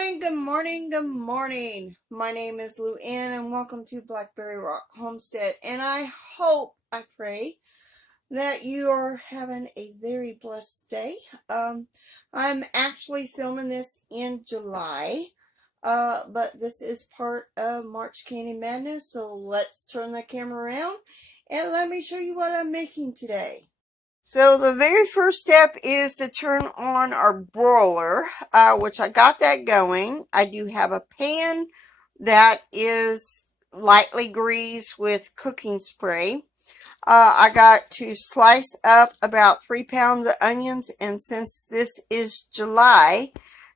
morning, good morning, good morning. My name is Lou Ann and welcome to Blackberryrock Homestead. And I pray that you are having a very blessed day. I'm actually filming this in July, but this is part of March Candy Madness. So let's turn the camera around and let me show you what I'm making today. So the very first step is to turn on our broiler, which I got that going. I do have a pan that is lightly greased with cooking spray. I got to slice up about 3 pounds of onions, and since this is July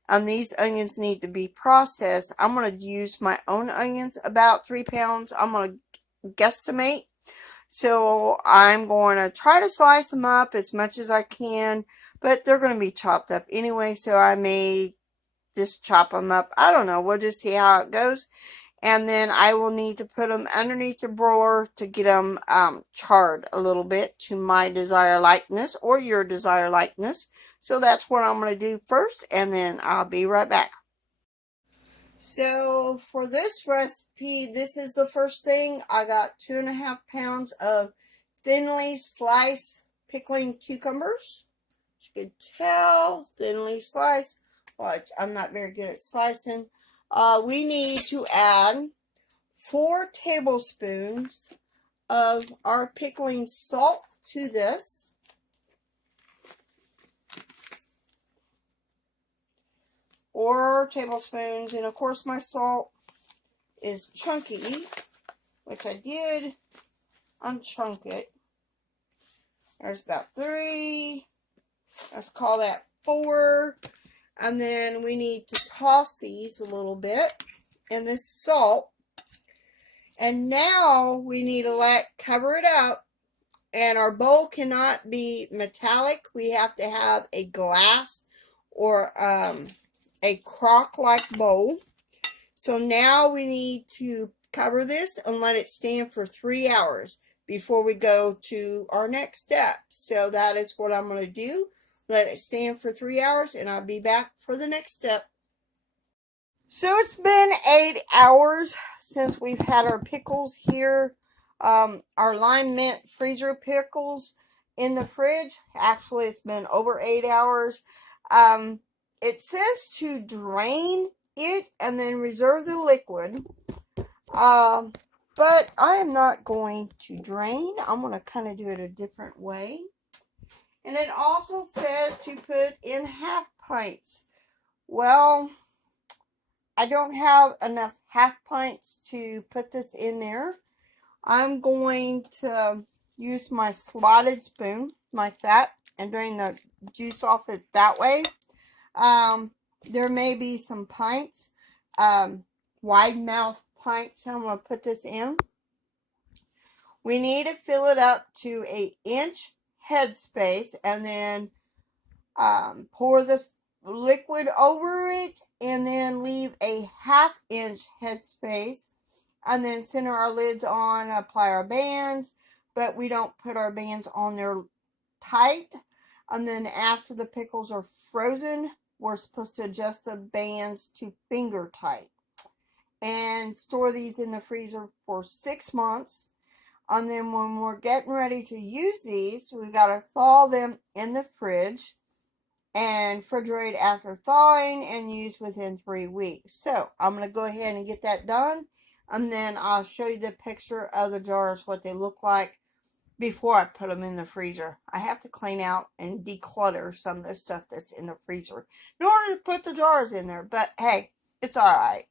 and these onions need to be processed, I'm going to use my own onions, about 3 pounds. I'm going to guesstimate. So I'm going to try to slice them up as much as I can, but they're going to be chopped up anyway, so I may just chop them up. I don't know. We'll just see how it goes. And then I will need to put them underneath the broiler to get them charred a little bit to my desire likeness or your desire likeness. So that's what I'm going to do first, and then I'll be right back. So for this recipe, this is the first thing. I got 2.5 pounds of thinly sliced pickling cucumbers. As you can tell, thinly sliced. Watch, I'm not very good at slicing. We need to add 4 tablespoons of our pickling salt to this. 4 tablespoons, and of course my salt is chunky, which I did unchunk it. There's about 3. Let's call that 4. And then we need to toss these a little bit in this salt. And now we need to cover it up. And our bowl cannot be metallic. We have to have a glass or a crock-like bowl. So now we need to cover this and let it stand for 3 hours before we go to our next step. So that is what I'm going to do. Let it stand for 3 hours and I'll be back for the next step. So it's been 8 hours since we've had our pickles here. Our lime mint freezer pickles in the fridge. Actually, it's been over 8 hours. It says to drain it and then reserve the liquid. But I am not going to drain. I'm going to kind of do it a different way. And it also says to put in half pints. Well, I don't have enough half pints to put this in there. I'm going to use my slotted spoon like that and drain the juice off it that way. There may be some pints, wide mouth pints. I'm going to put this in. We need to fill it up to 1 inch headspace and then pour the liquid over it and then leave a 1/2 inch headspace and then center our lids on, apply our bands, but we don't put our bands on there tight. And then after the pickles are frozen, we're supposed to adjust the bands to finger tight and store these in the freezer for 6 months. And then when we're getting ready to use these, we got to thaw them in the fridge and refrigerate after thawing and use within 3 weeks. So I'm going to go ahead and get that done. And then I'll show you the picture of the jars, what they look like before I put them in the freezer. I have to clean out and declutter some of the stuff that's in the freezer in order to put the jars in there. But hey, it's alright.